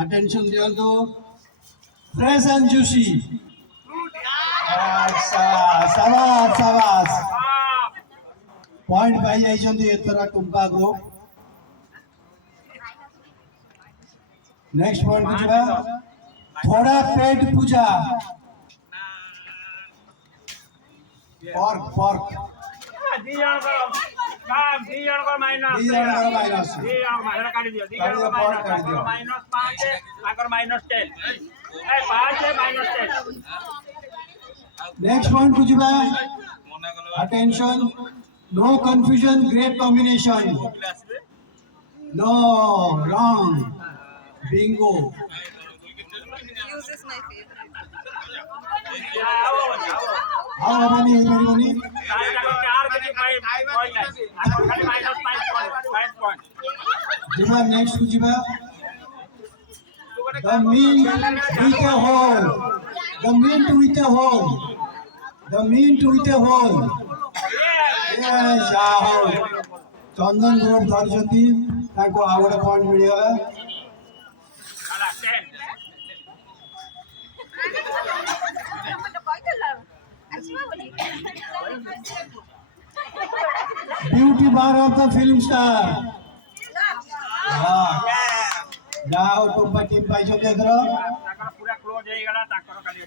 Attention दियंतु fresh and juicy शाबाश शाबाश point पाई जाइछन्ती एतरा टुंका group next point बुझबा थोड़ा पेट पूजा पर्क पर्क दी जण को काम दी जण को माइनस दी जण को माइनस दी जण को माइनस काटी दियो दी जण को माइनस -5 आकर -10 ए 5 है -10 नेक्स्ट पॉइंट बुझबा attention no confusion great combination no wrong bingo Use is my favorite. हां बनी बनी चार के 5 पॉइंट है आकर खाली -5 पॉइंट जिमा नेक्स्ट बुझबा the mint with a hole the mint with a hole the mint with a hole yes hole Chandan group धरछंती ताको आगोटे पॉइंट मिल गला चला 10 beauty bar of the film star जाओ तुम टीम पाइछो देखरो पूरा क्लोज हो गला ताकर खाली